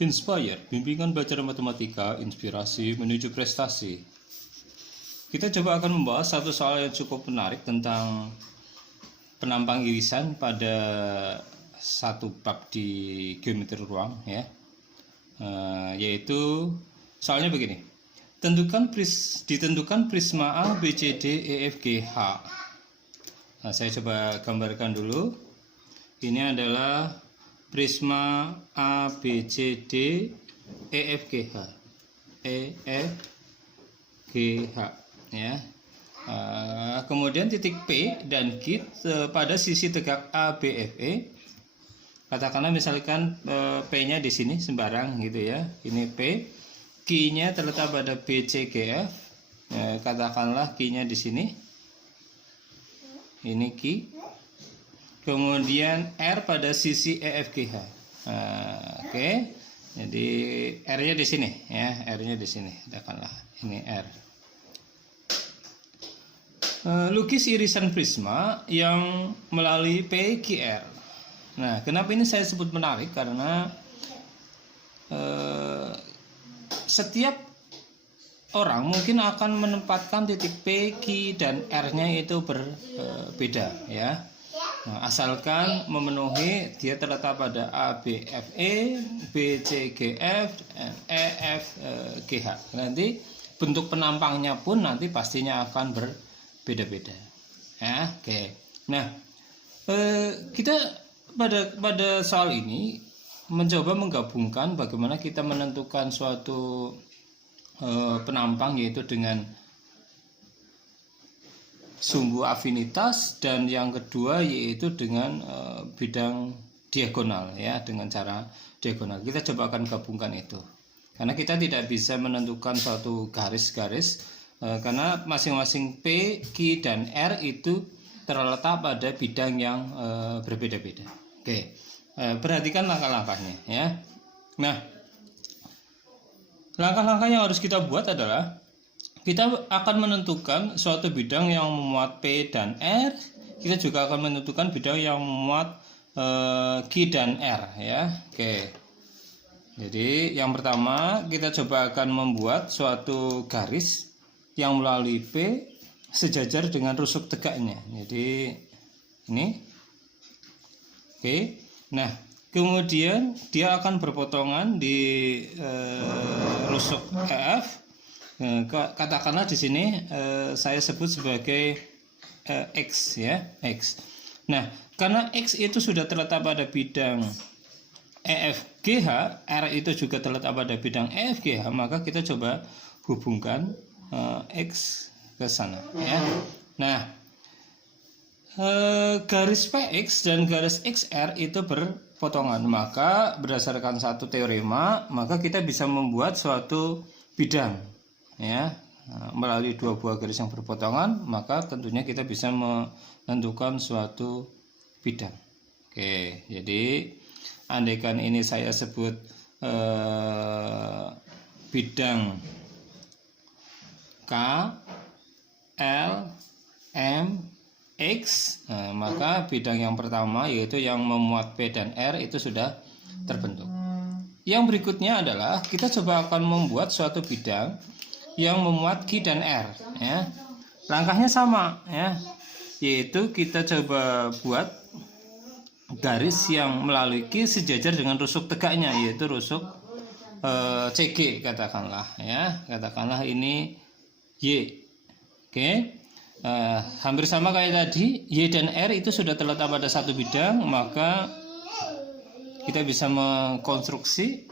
Inspire, bimbingan belajar matematika, inspirasi menuju prestasi. Kita coba akan membahas satu soal yang cukup menarik tentang penampang irisan pada satu bab di geometri ruang, ya. Yaitu soalnya begini. Ditentukan prisma A, B, C, D, E, F, G, H. Nah, saya coba gambarkan dulu. Ini adalah prisma A, B, C, D, E, F, G, H. E, F, G, H, ya. Kemudian titik P dan Q pada sisi tegak A, B, F, E. Katakanlah misalkan P-nya di sini sembarang gitu ya. Ini P, Q-nya terletak pada B, C, G, F. Katakanlah Q-nya di sini. Ini Q. Kemudian R pada sisi E, F, G, H. Oke. Jadi R-nya di sini ya, R-nya di sini. Katakanlah ini R. Lukis irisan prisma yang melalui PQR. Nah, kenapa ini saya sebut menarik? Karena setiap orang mungkin akan menempatkan titik P, Q, dan R-nya itu berbeda, ya. Nah, asalkan memenuhi dia terletak pada A, B, F, E, B, C, G, F, E, F, G, H. Nanti bentuk penampangnya pun nanti pastinya akan berbeda-beda. Ya, oke. Nah, kita pada soal ini mencoba menggabungkan bagaimana kita menentukan suatu penampang, yaitu dengan sumbu afinitas, dan yang kedua yaitu dengan bidang diagonal, ya, dengan cara diagonal. Kita coba akan gabungkan itu, karena kita tidak bisa menentukan suatu garis-garis karena masing-masing P, Q, dan R itu terletak pada bidang yang berbeda-beda. Oke, perhatikan langkah-langkahnya, ya. Nah, langkah-langkah yang harus kita buat adalah kita akan menentukan suatu bidang yang memuat P dan R. Kita juga akan menentukan bidang yang memuat Q dan R, ya. Oke. Jadi yang pertama kita coba akan membuat suatu garis yang melalui P sejajar dengan rusuk tegaknya. Jadi ini. Oke. Nah, kemudian dia akan berpotongan di rusuk EF. Katakanlah di sini saya sebut sebagai X, ya, X. Nah, karena X itu sudah terletak pada bidang EFGH, R itu juga terletak pada bidang EFGH, maka kita coba hubungkan X ke sana, ya. Nah, garis PX dan garis XR itu berpotongan, maka berdasarkan satu teorema, maka kita bisa membuat suatu bidang, ya, melalui dua buah garis yang berpotongan, maka tentunya kita bisa menentukan suatu bidang. Oke, jadi andaikan ini saya sebut bidang K, L, M, X, maka bidang yang pertama yaitu yang memuat P dan R itu sudah terbentuk. Yang berikutnya adalah kita coba akan membuat suatu bidang yang memuat Q dan R, ya. Langkahnya sama, ya, yaitu kita coba buat garis yang melalui Q sejajar dengan rusuk tegaknya, yaitu rusuk CG, katakanlah, ya. Katakanlah ini Y. Oke. Hampir sama kayak tadi, Y dan R itu sudah terletak pada satu bidang, maka kita bisa mengkonstruksi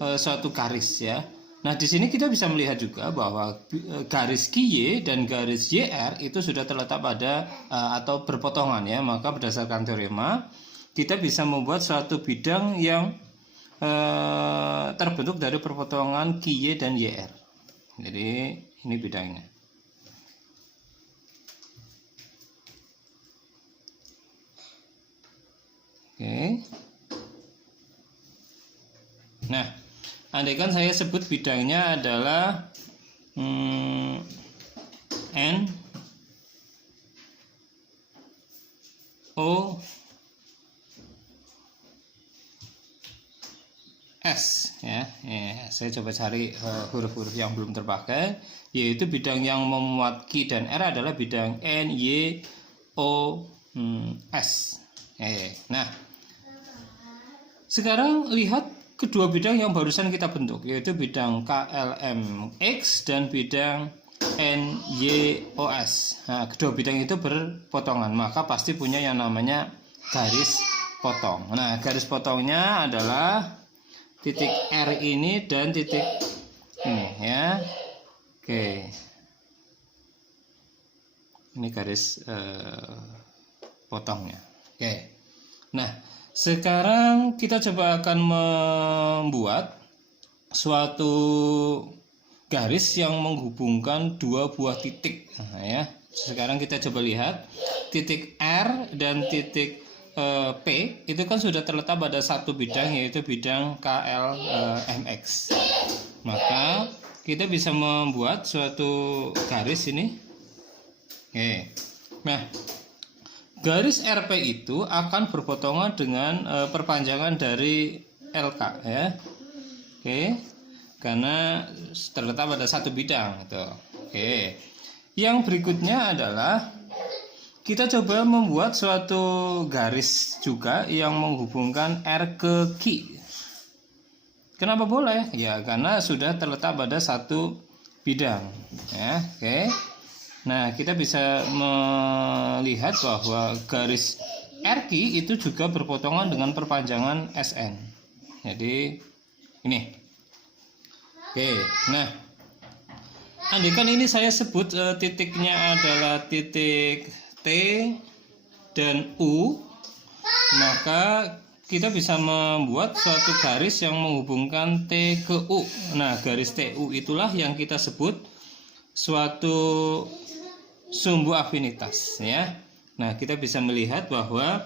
suatu garis, ya. Nah, di sini kita bisa melihat juga bahwa garis QY dan garis YR itu sudah terletak pada atau berpotongan, ya. Maka berdasarkan teorema kita bisa membuat suatu bidang yang terbentuk dari perpotongan QY dan YR. Jadi ini bidangnya. Oke. Nah, andaikan saya sebut bidangnya adalah N, O, S ya. Saya coba cari huruf-huruf yang belum terpakai, yaitu bidang yang memuat Q dan R adalah bidang N, Y, O, S. Nah, sekarang lihat kedua bidang yang barusan kita bentuk, yaitu bidang KLMX dan bidang NYOS. Nah, kedua bidang itu berpotongan, maka pasti punya yang namanya garis potong. Nah, garis potongnya adalah titik R ini dan titik ini ya. Oke, ini garis potongnya. Oke, nah sekarang kita coba akan membuat suatu garis yang menghubungkan dua buah titik. Nah, ya, sekarang kita coba lihat titik R dan titik P itu kan sudah terletak pada satu bidang, yaitu bidang KLMX. Maka kita bisa membuat suatu garis ini. Oke. Nah, garis RP itu akan berpotongan dengan perpanjangan dari LK ya. Oke. Karena terletak pada satu bidang gitu. Oke. Yang berikutnya adalah kita coba membuat suatu garis juga yang menghubungkan R ke Q. Kenapa boleh? Ya karena sudah terletak pada satu bidang. Ya, oke. Nah, kita bisa melihat bahwa garis RQ itu juga berpotongan dengan perpanjangan SN. Jadi ini. Oke. Nah, andaikan ini saya sebut titiknya adalah titik T dan U, maka kita bisa membuat suatu garis yang menghubungkan T ke U. Nah, garis TU itulah yang kita sebut suatu sumbu afinitas ya. Nah, kita bisa melihat bahwa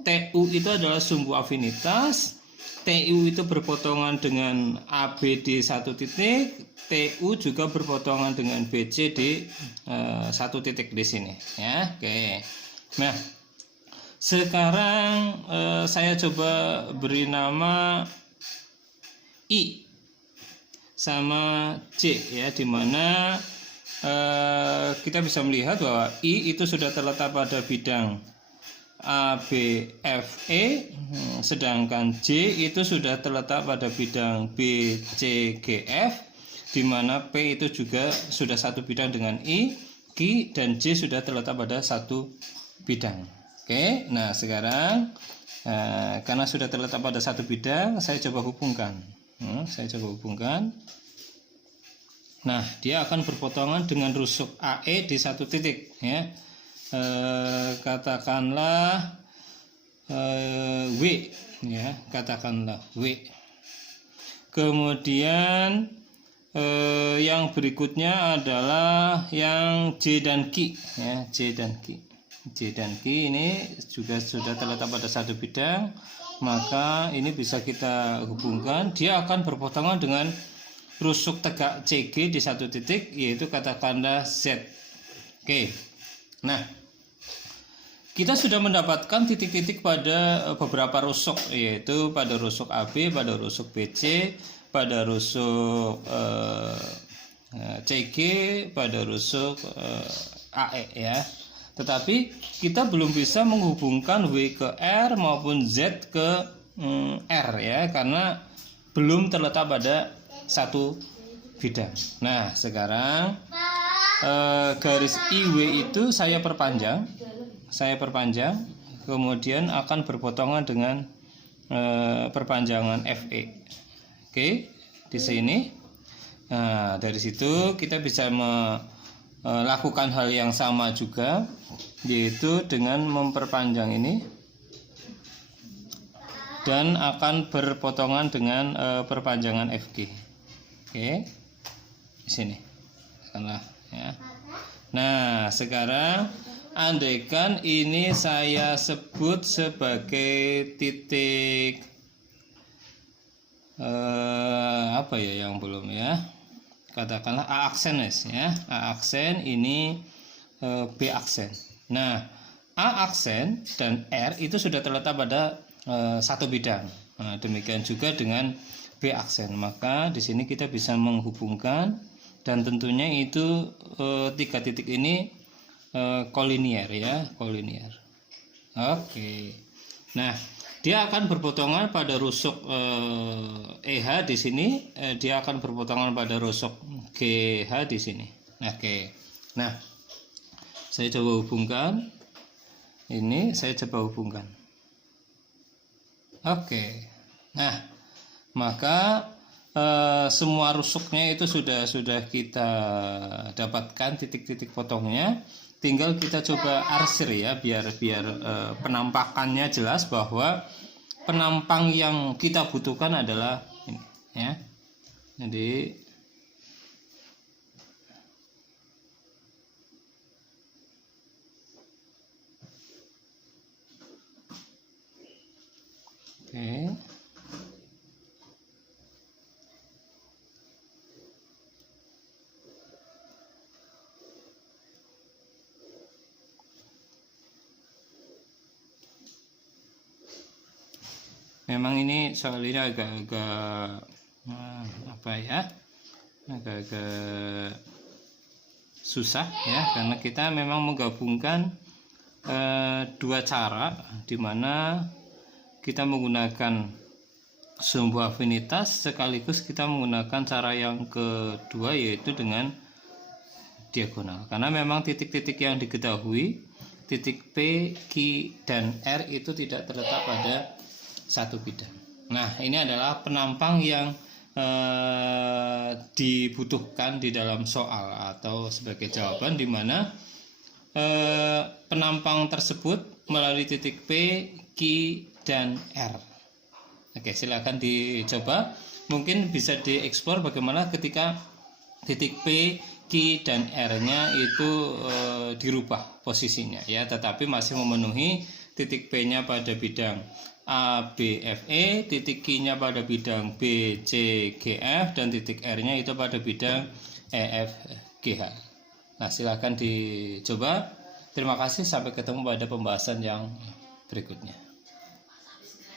TU itu adalah sumbu afinitas, TU itu berpotongan dengan AB di satu titik, TU juga berpotongan dengan BC di satu titik di sini ya. Oke. Nah, sekarang saya coba beri nama I sama J ya, dimana kita bisa melihat bahwa I itu sudah terletak pada bidang ABFE, sedangkan J itu sudah terletak pada bidang BCGF, di mana P itu juga sudah satu bidang dengan I, Q dan J sudah terletak pada satu bidang. Oke, nah sekarang karena sudah terletak pada satu bidang, saya coba hubungkan. Nah, dia akan berpotongan dengan rusuk AE di satu titik ya. Katakanlah W ya, katakanlah W. Kemudian yang berikutnya adalah yang J dan Q ya, J dan Q ini juga sudah terletak pada satu bidang, maka ini bisa kita hubungkan. Dia akan berpotongan dengan rusuk tegak CG di satu titik, yaitu katakanlah Z. Oke. Nah, kita sudah mendapatkan titik-titik pada beberapa rusuk, yaitu pada rusuk AB, pada rusuk BC, pada rusuk CG, pada rusuk AE ya. Tetapi kita belum bisa menghubungkan W ke R maupun Z ke R ya, karena belum terletak pada satu bidang. Nah, sekarang garis IW itu saya perpanjang, kemudian akan berpotongan dengan perpanjangan FE. Oke, di sini. Nah, dari situ kita bisa melakukan hal yang sama juga, yaitu dengan memperpanjang ini dan akan berpotongan dengan perpanjangan FG. Oke, di sini. Salah ya. Nah, sekarang andaikan ini saya sebut sebagai titik apa ya yang belum ya, katakanlah A aksen ya, A aksen ini B aksen. Nah, A aksen dan R itu sudah terletak pada satu bidang. Nah, demikian juga dengan B aksen. Maka di sini kita bisa menghubungkan, dan tentunya itu 3 titik ini kolinier ya, kolinier. Oke. Nah, dia akan berpotongan pada rusuk EH di sini, dia akan berpotongan pada rusuk GH di sini. Oke. Nah, saya coba hubungkan. Ini saya coba hubungkan. Oke. Nah, maka semua rusuknya itu sudah kita dapatkan titik-titik potongnya. Tinggal kita coba arsir ya, biar penampakannya jelas bahwa penampang yang kita butuhkan adalah ini ya. Jadi oke. Memang ini soal ini agak-agak apa ya, agak-agak susah ya, karena kita memang menggabungkan 2 cara, di mana kita menggunakan sumbu afinitas sekaligus kita menggunakan cara yang kedua, yaitu dengan diagonal. Karena memang titik-titik yang diketahui, titik P, Q, dan R itu tidak terletak pada satu bidang. Nah, ini adalah penampang yang dibutuhkan di dalam soal atau sebagai jawaban, di mana penampang tersebut melalui titik P, Q, dan R. Oke, silakan dicoba. Mungkin bisa dieksplor bagaimana ketika titik P, Q, dan R-nya itu dirubah posisinya ya, tetapi masih memenuhi titik P-nya pada bidang A, B, F, E, titik Q-nya pada bidang B, C, G, F, dan titik R-nya itu pada bidang E, F, G, H. Nah, silakan dicoba. Terima kasih, sampai ketemu pada pembahasan yang berikutnya.